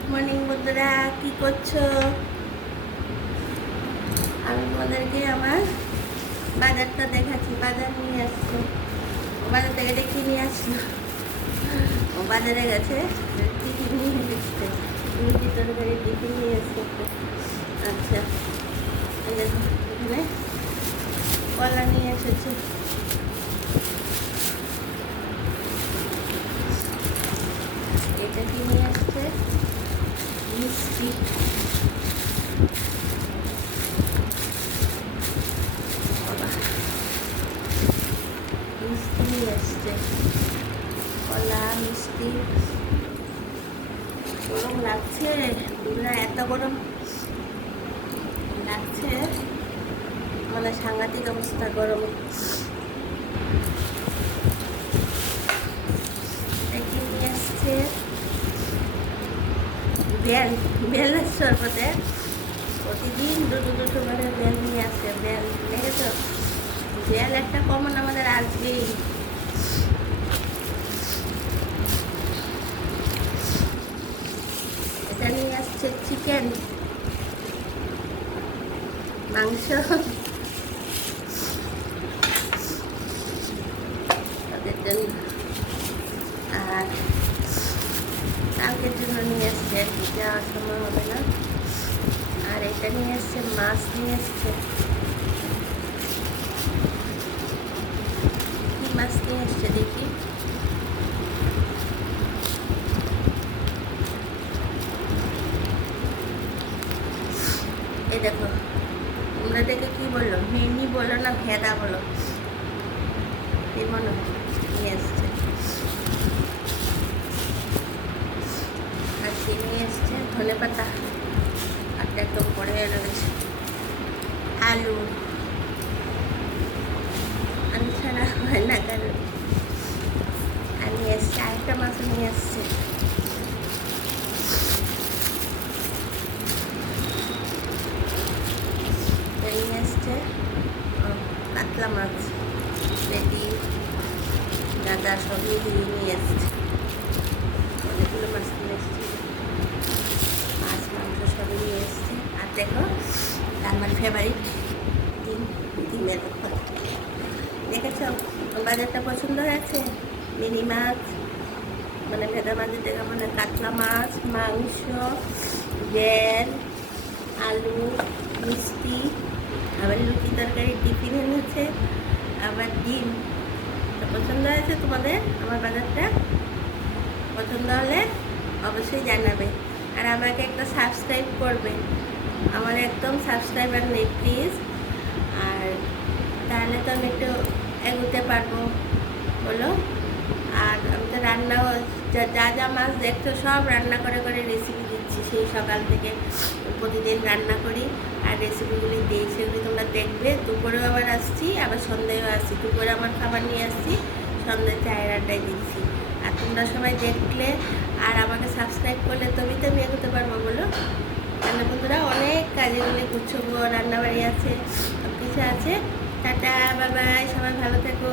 Good morning বন্ধুরা, কি করছো? আমি তোমাদেরকে আমার বাজারটা দেখাচ্ছি। বাজার নিয়ে আসছো, বাজার থেকে ডেকে নিয়ে আসলো। ও বাজারে গেছে, টিফিন নিয়ে এসেছে, রুটি তরকারি টিফিন নিয়ে এসছে। আচ্ছা, এই দেখো এখানে কলা নিয়ে এসেছে। এটা কি নিয়ে আসছে? মিষ্টি। মিষ্টি নিয়ে আসছে, কলা মিষ্টি। গরম লাগছে না, এত গরম লাগছে মানে সাংঘাতিক অবস্থা গরম। কি নিয়ে আসছে? বেল, বেলের শরবতে প্রতিদিন দুটো দুটো করে বেল নিয়ে আসছে। বেল দেখেছো? বেল একটা কমন আমাদের আসবেই। এটা নিয়ে আসছে চিকেন, মাংস তাদের জন্য, আর কালকের জন্য নিয়ে আসছে, যাওয়ার সময় হবে না। আর এটা নিয়ে আসছে মাছ নিয়ে আসছে। কি মাছ নিয়ে আসছে দেখি? এই দেখো, তোমরা দেখে কি বললো? মিনি বলো না ভেদা বলো? কি মনে নিয়ে আসছে? আর কি নিয়ে এসছে? ধনে পাতা, আর একদম পরে রয়েছে আলু। আলু ছাড়া হয় না কারণ। আর নিয়ে এসছে আরেকটা মাছ নিয়ে এসছে। নিয়ে এসছে কাতলা মাছ, পেটি গাঁদা সবই নিয়ে এসছে। অনেকগুলো মাছ নিয়ে এসছে, মাছ মাংস সবই নিয়ে এসছে। আর দেখো আমার ফেভারিট ডিম, ডিমের উপর দেখেছ? বাজারটা পছন্দ হয়েছে। মিনি মাছ মানে ভেদা মাছের থেকে মানে কাতলা মাছ, মাংস, বেল, আলু, মিষ্টি, আবার রুটি তরকারি টিফিন এনেছে, আবার ডিম। তো পছন্দ হয়েছে তোমাদের আমার বাজারটা? পছন্দ হলে অবশ্যই জানাবে, আর আমাকে একটা সাবস্ক্রাইব করবে। আমার একদম সাবস্ক্রাইবার নেই প্লিজ, আর তাহলে তো আমি একটু এগোতে পারবো বলো। আর আমি তো রান্নাও যা যা মাছ দেখছো সব রান্না করে করে রেসিপি দিচ্ছি, সেই সকাল থেকে প্রতিদিন রান্না করি আর রেসিপিগুলি দিই, সেগুলি তোমরা দেখবে। দুপুরেও আবার আসছি, আবার সন্ধ্যেও আসছি। দুপুরে আমার খাবার নিয়ে আসছি, সন্ধ্যে চায়ের আড্ডায় দিচ্ছি। আর তোমরা সবাই দেখলে আর আমাকে সাবস্ক্রাইব করলে তবেই তো আমি এগোতে পারবো বলো। তাহলে বন্ধুরা অনেক কাজেগুলি গুছবো, রান্নাবাড়ি আছে, সব কিছু আছে। টাটা, বাই বাই, সবাই ভালো থেকো।